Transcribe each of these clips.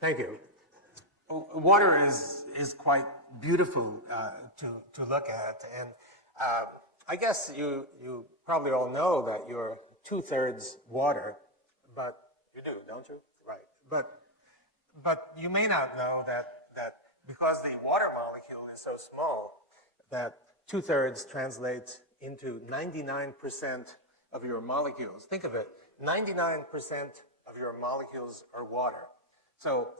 Thank you. Water is quite beautiful to look at, and I guess you probably all know that you're 2/3 water, but you do, don't you? Right. But you may not know that because the water molecule is so small, that 2/3 translates into 99% of your molecules. Think of it, 99% of your molecules are water. So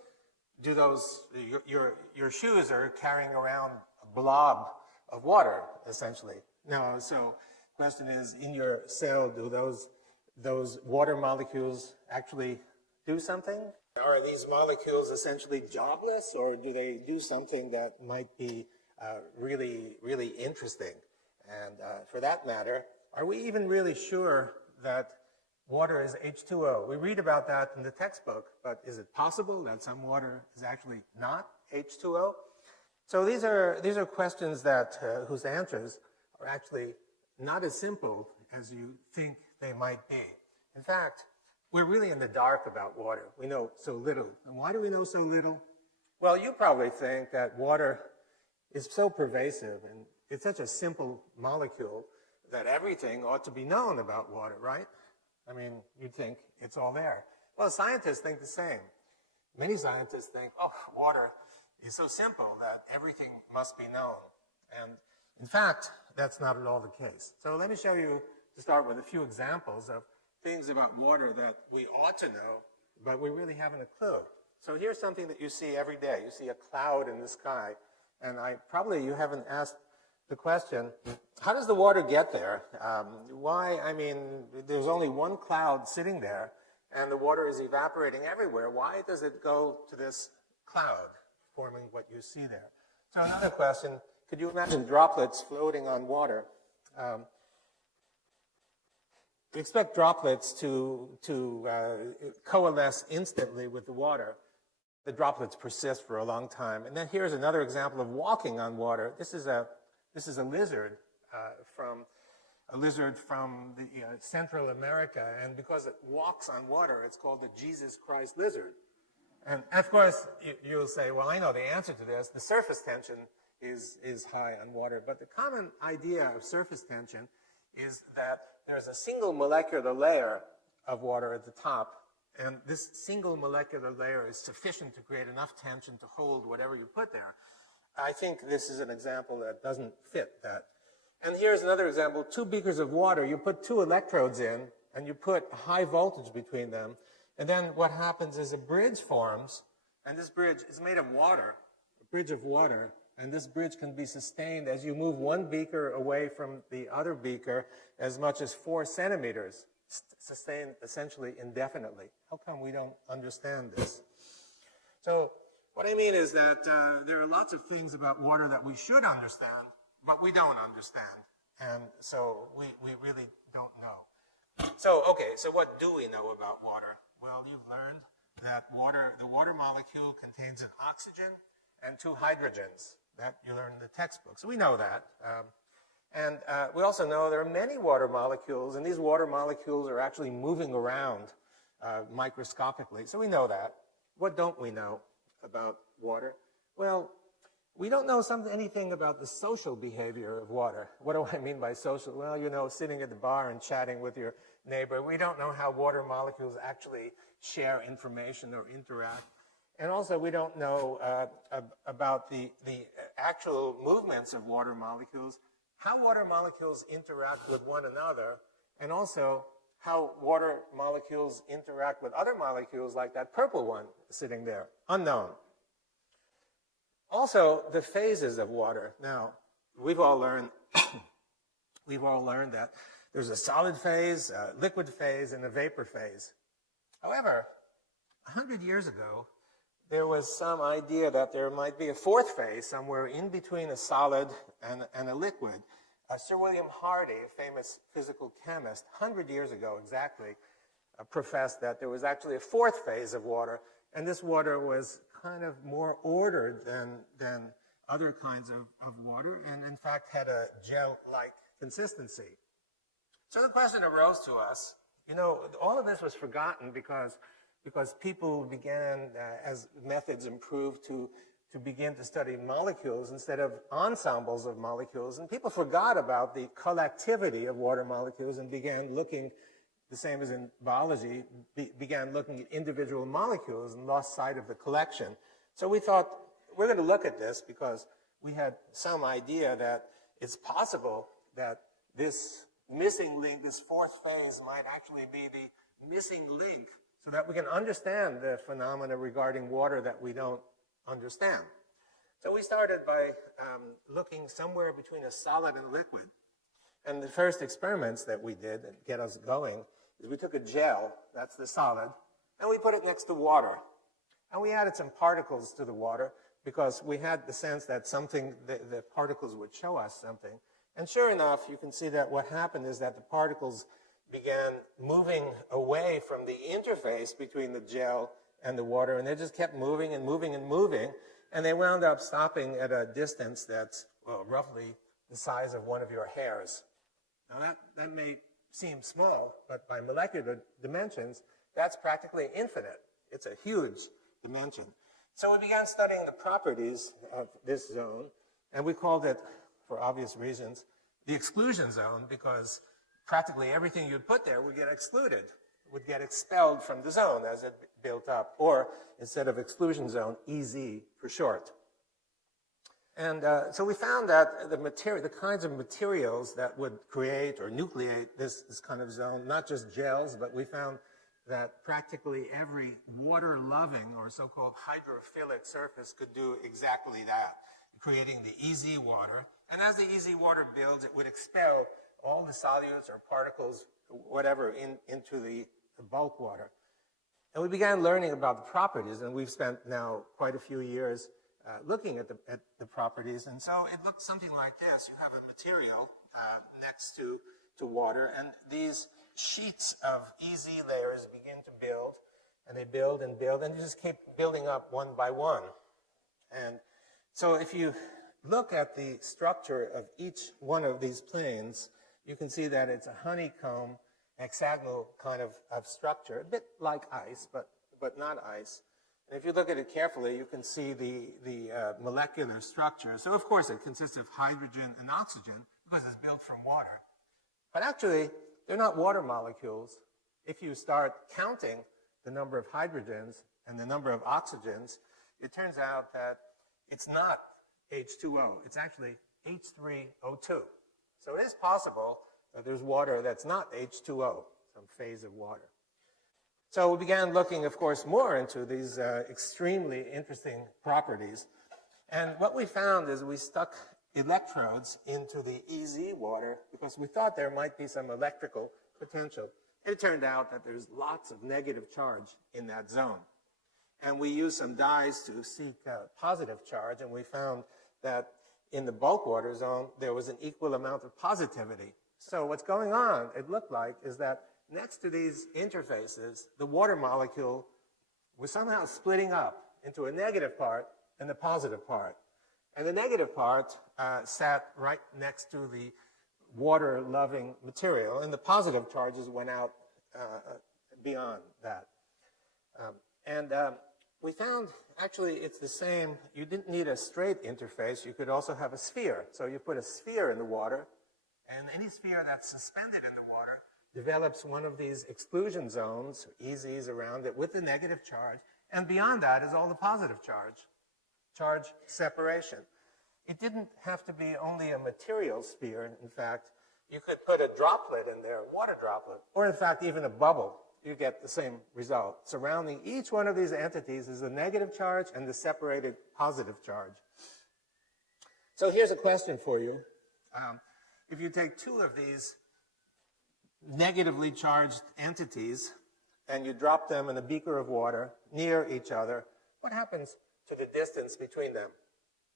do those, your shoes are carrying around a blob of water, essentially. Now, so the question is, in your cell, do those water molecules actually do something? Are these molecules essentially jobless, or do they do something that might be really, really interesting? And for that matter, are we even really sure that water is H2O? We read about that in the textbook, but is it possible that some water is actually not H2O? So these are questions that whose answers are actually not as simple as you think they might be. In fact, we're really in the dark about water. We know so little. And why do we know so little? Well, you probably think that water is so pervasive and it's such a simple molecule that everything ought to be known about water, right? I mean, you'd think it's all there. Well, scientists think the same. Many scientists think, oh, water is so simple that everything must be known. And in fact, that's not at all the case. So let me show you, to start with, a few examples of things about water that we ought to know, but we really haven't a clue. So here's something that you see every day. You see a cloud in the sky, and you haven't asked the question, how does the water get there? Why? I mean, there's only one cloud sitting there, and the water is evaporating everywhere. Why does it go to this cloud, forming what you see there? So another question, could you imagine droplets floating on water? We expect droplets to coalesce instantly with the water. The droplets persist for a long time. And then here's another example of walking on water. This is a lizard from the Central America, and because it walks on water, it's called the Jesus Christ lizard. And of course, you'll say, well, I know the answer to this. The surface tension is high on water, but the common idea of surface tension is that there's a single molecular layer of water at the top, and this single molecular layer is sufficient to create enough tension to hold whatever you put there. I think this is an example that doesn't fit that. And here's another example, 2 beakers of water. You put 2 electrodes in, and you put high voltage between them, and then what happens is a bridge forms, and this bridge is made of water, a bridge of water, and this bridge can be sustained as you move one beaker away from the other beaker as much as 4 centimeters, sustained essentially indefinitely. How come we don't understand this? So what I mean is that there are lots of things about water that we should understand, but we don't understand. And so we really don't know. So, okay, so what do we know about water? Well, you've learned that the water molecule contains an oxygen and 2 hydrogens. That you learn in the textbook. So we know that. And we also know there are many water molecules, and these water molecules are actually moving around microscopically. So we know that. What don't we know about water? Well, we don't know anything about the social behavior of water. What do I mean by social? Well, you know, sitting at the bar and chatting with your neighbor. We don't know how water molecules actually share information or interact. And also, we don't know about the actual movements of water molecules, how water molecules interact with one another, and also how water molecules interact with other molecules like that purple one sitting there. Unknown. Also, the phases of water. Now, we've all learned that there's a solid phase, a liquid phase, and a vapor phase. However, 100 years ago, there was some idea that there might be a 4th phase somewhere in between a solid and a liquid. Sir William Hardy, a famous physical chemist, 100 years ago exactly, professed that there was actually a 4th phase of water, and this water was kind of more ordered than other kinds of water, and in fact had a gel-like consistency. So the question arose to us, you know, all of this was forgotten because because people began, as methods improved, to begin to study molecules instead of ensembles of molecules. And people forgot about the collectivity of water molecules and began looking, the same as in biology, began looking at individual molecules and lost sight of the collection. So we thought, we're going to look at this because we had some idea that it's possible that this missing link, this fourth phase, might actually be the missing link so that we can understand the phenomena regarding water that we don't understand. So we started by looking somewhere between a solid and liquid. And the first experiments that we did that get us going is we took a gel, that's the solid, and we put it next to water. And we added some particles to the water because we had the sense that something, the particles would show us something. And sure enough, you can see that what happened is that the particles began moving away from the interface between the gel and the water, and they just kept moving and moving and moving, and they wound up stopping at a distance that's, well, roughly the size of one of your hairs. Now that may seem small, but by molecular dimensions, that's practically infinite. It's a huge dimension. So we began studying the properties of this zone, and we called it, for obvious reasons, the exclusion zone, because practically everything you'd put there would get excluded, would get expelled from the zone as it built up, or instead of exclusion zone, EZ for short. And so we found that the kinds of materials that would create or nucleate this kind of zone, not just gels, but we found that practically every water-loving or so-called hydrophilic surface could do exactly that, creating the EZ water. And as the EZ water builds, it would expel all the solutes or particles, whatever, into the bulk water. And we began learning about the properties, and we've spent now quite a few years looking at the properties. And so it looks something like this. You have a material next to water, and these sheets of EZ layers begin to build, and they build and build, and you just keep building up one by one. And so if you look at the structure of each one of these planes, you can see that it's a honeycomb, hexagonal kind of structure, a bit like ice, but not ice. And if you look at it carefully, you can see the molecular structure. So of course it consists of hydrogen and oxygen because it's built from water. But actually, they're not water molecules. If you start counting the number of hydrogens and the number of oxygens, it turns out that it's not H2O. It's actually H3O2. So it is possible that there's water that's not H2O, some phase of water. So we began looking, of course, more into these extremely interesting properties. And what we found is we stuck electrodes into the EZ water because we thought there might be some electrical potential. And it turned out that there's lots of negative charge in that zone. And we used some dyes to seek positive charge, and we found that in the bulk water zone, there was an equal amount of positivity. So what's going on, it looked like, is that next to these interfaces, the water molecule was somehow splitting up into a negative part and the positive part. And the negative part sat right next to the water-loving material, and the positive charges went out beyond that. We found, actually, it's the same. You didn't need a straight interface. You could also have a sphere. So you put a sphere in the water, and any sphere that's suspended in the water develops one of these exclusion zones, EZs around it, with the negative charge. And beyond that is all the positive charge separation. It didn't have to be only a material sphere. In fact, you could put a droplet in there, a water droplet, or in fact, even a bubble. You get the same result. Surrounding each one of these entities is a negative charge and the separated positive charge. So here's a question for you. If you take two of these negatively charged entities and you drop them in a beaker of water near each other, what happens to the distance between them?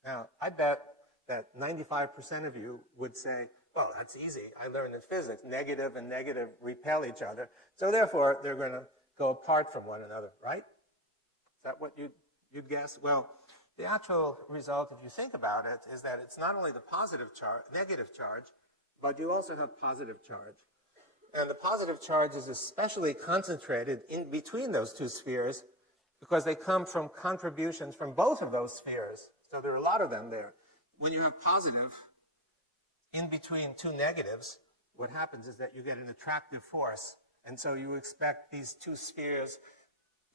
Now, I bet that 95% of you would say, well, that's easy. I learned in physics, negative and negative repel each other. So therefore, they're going to go apart from one another, right? Is that what you'd guess? Well, the actual result, if you think about it, is that it's not only the positive charge, negative charge, but you also have positive charge. And the positive charge is especially concentrated in between those two spheres because they come from contributions from both of those spheres. So there are a lot of them there. When you have positive in between two negatives, what happens is that you get an attractive force. And so you expect these two spheres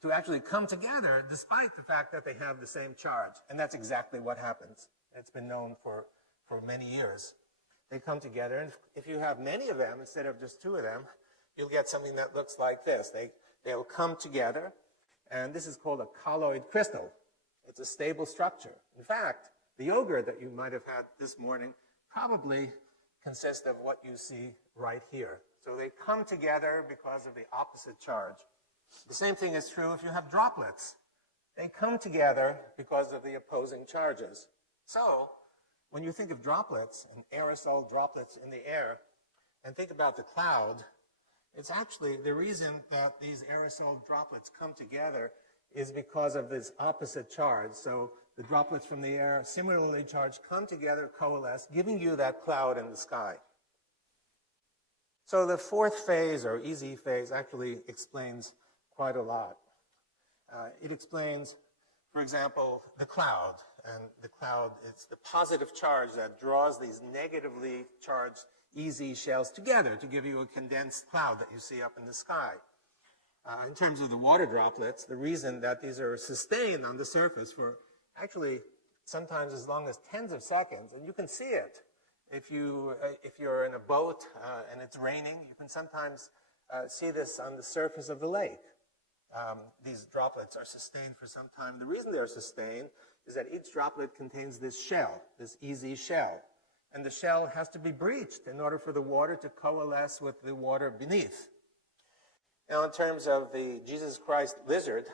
to actually come together despite the fact that they have the same charge. And that's exactly what happens. It's been known for many years. They come together, and if you have many of them instead of just two of them, you'll get something that looks like this. They'll come together, and this is called a colloid crystal. It's a stable structure. In fact, the yogurt that you might have had this morning probably consists of what you see right here. So they come together because of the opposite charge. The same thing is true if you have droplets. They come together because of the opposing charges. So when you think of droplets and aerosol droplets in the air, and think about the cloud, it's actually the reason that these aerosol droplets come together is because of this opposite charge. So the droplets from the air, similarly charged, come together, coalesce, giving you that cloud in the sky. So the fourth phase, or easy phase, actually explains quite a lot. It explains, for example, the cloud. And the cloud, it's the positive charge that draws these negatively charged EZ shells together to give you a condensed cloud that you see up in the sky. In terms of the water droplets, the reason that these are sustained on the surface for actually sometimes as long as tens of seconds, and you can see it. If you're in a boat and it's raining, you can sometimes see this on the surface of the lake. These droplets are sustained for some time. The reason they're sustained is that each droplet contains this shell, this EZ shell. And the shell has to be breached in order for the water to coalesce with the water beneath. Now, in terms of the Jesus Christ lizard,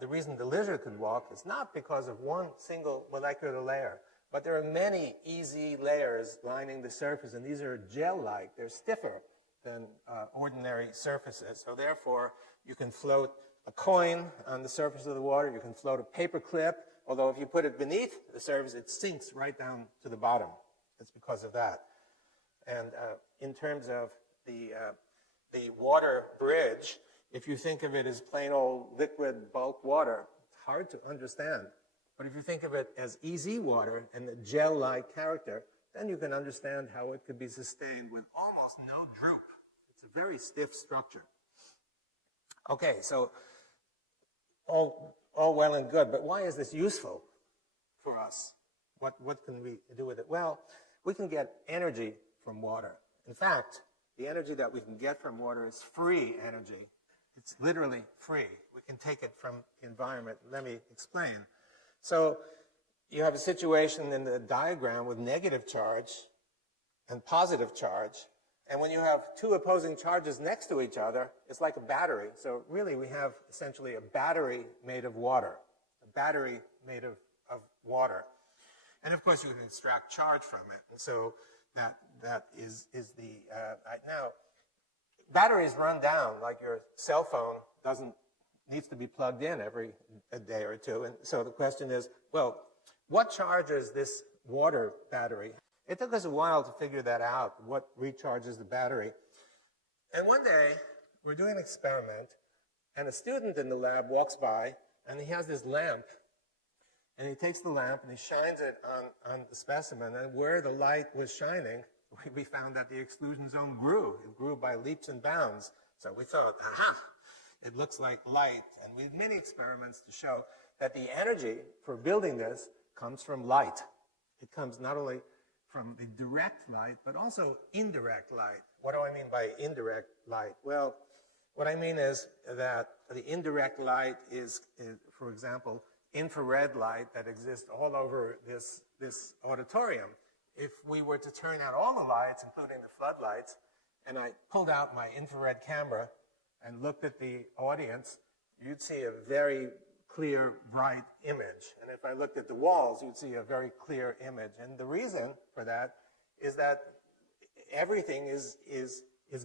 the reason the lizard could walk is not because of one single molecular layer, but there are many EZ layers lining the surface, and these are gel-like. They're stiffer than ordinary surfaces. So therefore, you can float a coin on the surface of the water. You can float a paper clip, although if you put it beneath the surface, it sinks right down to the bottom. It's because of that. And in terms of the water bridge, if you think of it as plain old liquid bulk water, it's hard to understand. But if you think of it as EZ water and the gel-like character, then you can understand how it could be sustained with almost no droop. It's a very stiff structure. Okay, so all well and good, but why is this useful for us? What can we do with it? Well, we can get energy from water. In fact, the energy that we can get from water is free energy. It's literally free. We can take it from the environment. Let me explain. So you have a situation in the diagram with negative charge and positive charge. And when you have two opposing charges next to each other, it's like a battery. So really we have essentially a battery made of water. A battery made of water. And of course you can extract charge from it. And so that is the, now, batteries run down like your cell phone needs to be plugged in every day or two. And so the question is, well, what charges this water battery? It took us a while to figure that out, what recharges the battery. And one day, we're doing an experiment, and a student in the lab walks by, and he has this lamp. And he takes the lamp and he shines it on the specimen. And where the light was shining, we found that the exclusion zone grew. It grew by leaps and bounds. So we thought, aha, it looks like light. And we did many experiments to show that the energy for building this comes from light. It comes not only from the direct light, but also indirect light. What do I mean by indirect light? Well, what I mean is that the indirect light is for example, infrared light that exists all over this auditorium. If we were to turn out all the lights, including the floodlights, and I pulled out my infrared camera and looked at the audience, you'd see a very clear, bright image. And if I looked at the walls, you'd see a very clear image. And the reason for that is that everything is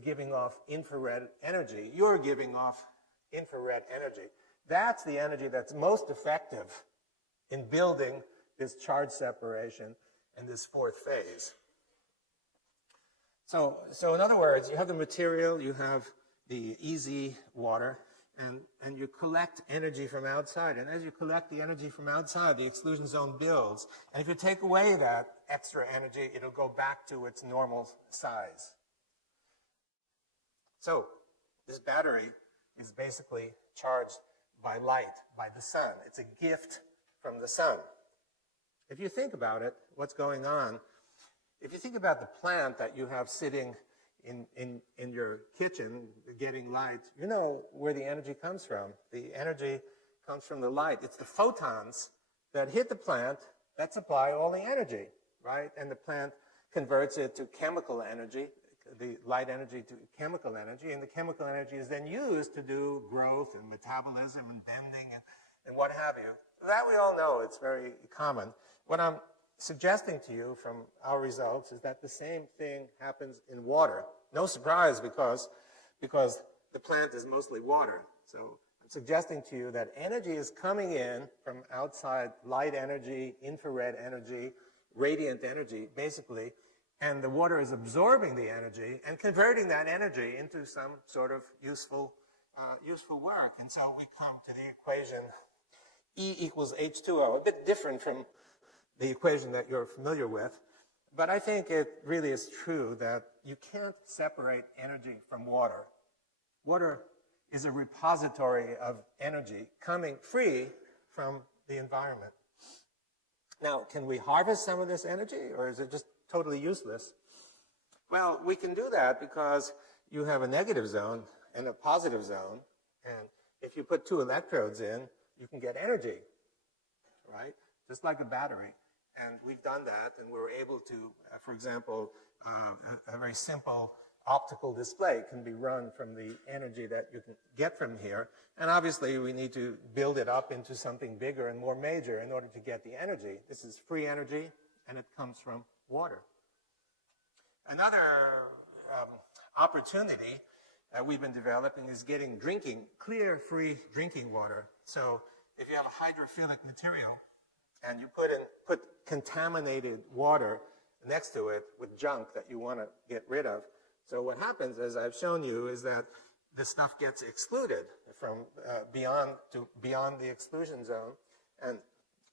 giving off infrared energy. You're giving off infrared energy. That's the energy that's most effective in building this charge separation in this fourth phase. So in other words, you have the material, you have the easy water, and you collect energy from outside. And as you collect the energy from outside, the exclusion zone builds. And if you take away that extra energy, it'll go back to its normal size. So this battery is basically charged by light, by the sun. It's a gift from the sun. If you think about it, what's going on, if you think about the plant that you have sitting in your kitchen getting light, you know where the energy comes from. The energy comes from the light. It's the photons that hit the plant that supply all the energy, right? And the plant converts it to chemical energy, the light energy to chemical energy, and the chemical energy is then used to do growth and metabolism and bending and what have you. That we all know, it's very common. What I'm suggesting to you from our results is that the same thing happens in water. No surprise because the plant is mostly water. So I'm suggesting to you that energy is coming in from outside, light energy, infrared energy, radiant energy, basically, and the water is absorbing the energy and converting that energy into some sort of useful work. And so we come to the equation E equals H2O, a bit different from the equation that you're familiar with. But I think it really is true that you can't separate energy from water. Water is a repository of energy coming free from the environment. Now, can we harvest some of this energy, or is it just totally useless? Well, we can do that because you have a negative zone and a positive zone, and if you put two electrodes in, you can get energy, right? Just like a battery. And we've done that, and we were able to, for example, a very simple optical display can be run from the energy that you can get from here. And obviously, we need to build it up into something bigger and more major in order to get the energy. This is free energy, and it comes from water. Another opportunity that we've been developing is getting clear, free drinking water. So if you have a hydrophilic material, and you put contaminated water next to it with junk that you want to get rid of. So what happens, as I've shown you, is that this stuff gets excluded from beyond the exclusion zone, and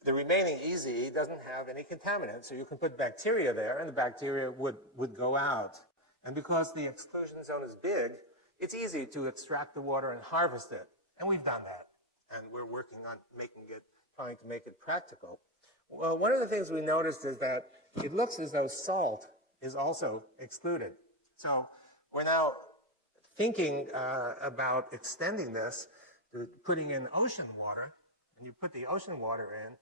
the remaining EZ doesn't have any contaminants. So you can put bacteria there, and the bacteria would go out. And because the exclusion zone is big, it's easy to extract the water and harvest it. And we've done that, and we're working on trying to make it practical. Well, one of the things we noticed is that it looks as though salt is also excluded. So we're now thinking about extending this to putting in ocean water, and you put the ocean water in,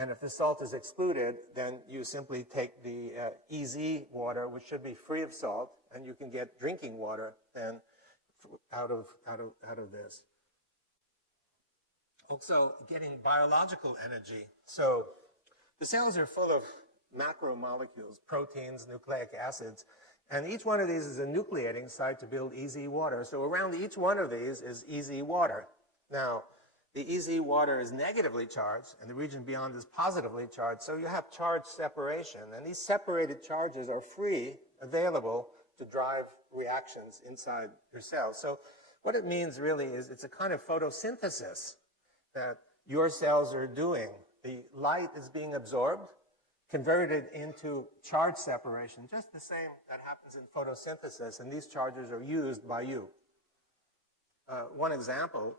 and if the salt is excluded, then you simply take the EZ water, which should be free of salt, and you can get drinking water then out of this. Also, getting biological energy. So the cells are full of macromolecules, proteins, nucleic acids, and each one of these is a nucleating site to build EZ water. So around each one of these is EZ water. Now, the EZ water is negatively charged, and the region beyond is positively charged. So you have charge separation, and these separated charges are free, available to drive reactions inside your cells. So what it means really is it's a kind of photosynthesis that your cells are doing. The light is being absorbed, converted into charge separation, just the same that happens in photosynthesis, and these charges are used by you. One example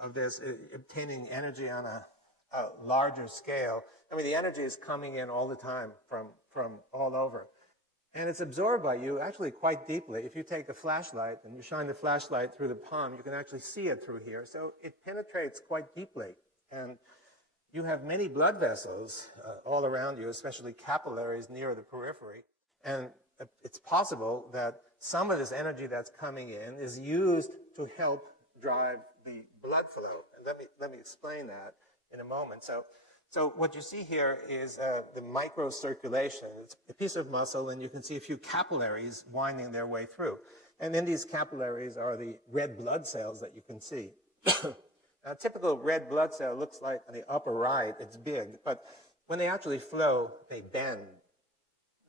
of this is obtaining energy on a larger scale. I mean, the energy is coming in all the time from all over. And it's absorbed by you actually quite deeply. If you take a flashlight and you shine the flashlight through the palm, you can actually see it through here. So it penetrates quite deeply. And you have many blood vessels all around you, especially capillaries near the periphery. And it's possible that some of this energy that's coming in is used to help drive the blood flow. And let me explain that in a moment. So what you see here is the microcirculation. It's a piece of muscle, and you can see a few capillaries winding their way through. And in these capillaries are the red blood cells that you can see. A typical red blood cell looks like on the upper right, it's big, but when they actually flow, they bend.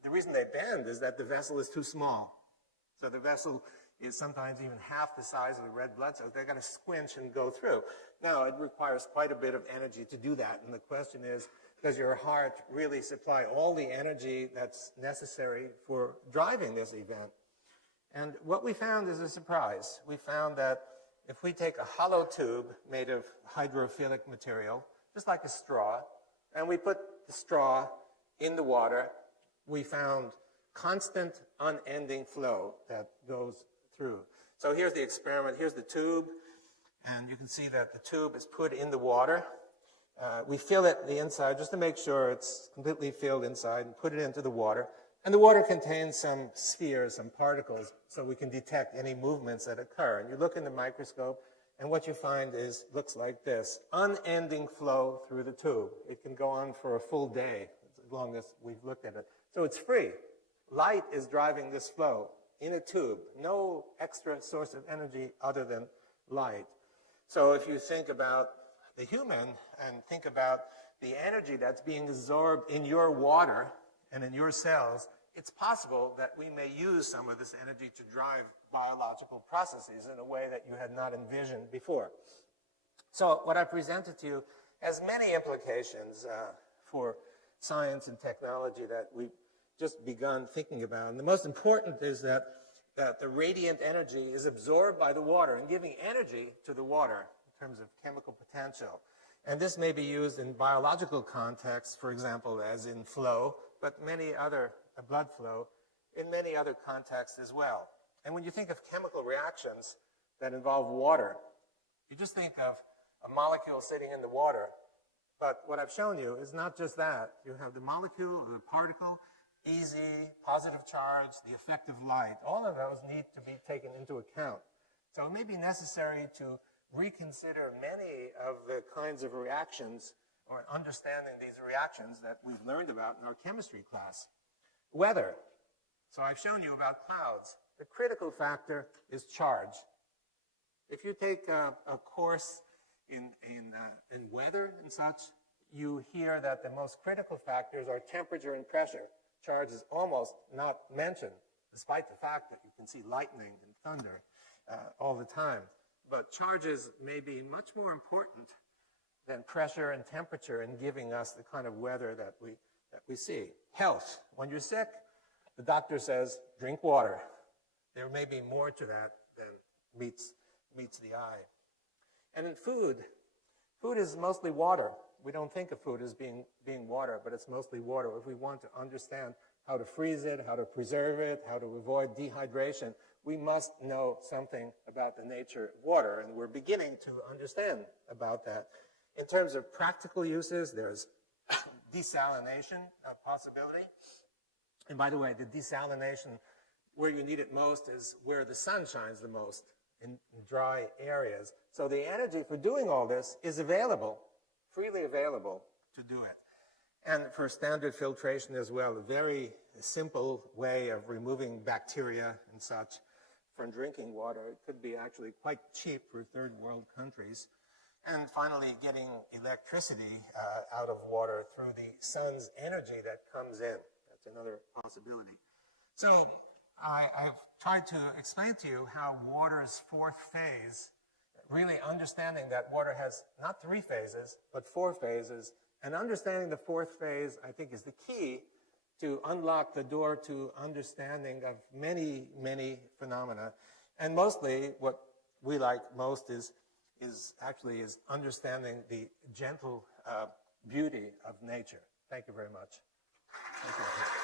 The reason they bend is that the vessel is too small. So the vessel is sometimes even half the size of the red blood cells. They've got to squinch and go through. Now, it requires quite a bit of energy to do that. And the question is, does your heart really supply all the energy that's necessary for driving this event? And what we found is a surprise. We found that if we take a hollow tube made of hydrophilic material, just like a straw, and we put the straw in the water, we found constant, unending flow that goes through. So here's the experiment. Here's the tube, and you can see that the tube is put in the water. We fill it the inside just to make sure it's completely filled inside and put it into the water. And the water contains some spheres, some particles, so we can detect any movements that occur. And you look in the microscope, and what you find looks like this: unending flow through the tube. It can go on for a full day, as long as we've looked at it. So it's free. Light is driving this flow in a tube. No extra source of energy other than light. So if you think about the human and think about the energy that's being absorbed in your water and in your cells, it's possible that we may use some of this energy to drive biological processes in a way that you had not envisioned before. So what I presented to you has many implications for science and technology that we've just begun thinking about. And the most important is that the radiant energy is absorbed by the water and giving energy to the water in terms of chemical potential. And this may be used in biological contexts, for example, as in flow, but many other blood flow in many other contexts as well. And when you think of chemical reactions that involve water, you just think of a molecule sitting in the water. But what I've shown you is not just that. You have the molecule or the particle, easy, positive charge, the effect of light. All of those need to be taken into account. So it may be necessary to reconsider many of the kinds of reactions or understanding these reactions that we've learned about in our chemistry class. Weather. So I've shown you about clouds. The critical factor is charge. If you take a course in weather and such, you hear that the most critical factors are temperature and pressure. Charge is almost not mentioned, despite the fact that you can see lightning and thunder all the time. But charges may be much more important than pressure and temperature in giving us the kind of weather that we see. Health. When you're sick, the doctor says, drink water. There may be more to that than meets the eye. And in food is mostly water. We don't think of food as being water, but it's mostly water. If we want to understand how to freeze it, how to preserve it, how to avoid dehydration, we must know something about the nature of water, and we're beginning to understand about that. In terms of practical uses, there's desalination possibility. And by the way, the desalination, where you need it most is where the sun shines the most, in dry areas. So the energy for doing all this is available, freely available to do it. And for standard filtration as well, a very simple way of removing bacteria and such from drinking water. It could be actually quite cheap for third world countries. And finally, getting electricity out of water through the sun's energy that comes in. That's another possibility. So I've tried to explain to you how water's fourth phase, really understanding that water has not 3 phases, but 4 phases. And understanding the fourth phase, I think, is the key to unlock the door to understanding of many, many phenomena. And mostly, what we like most is understanding the gentle beauty of nature. Thank you very much. Thank you.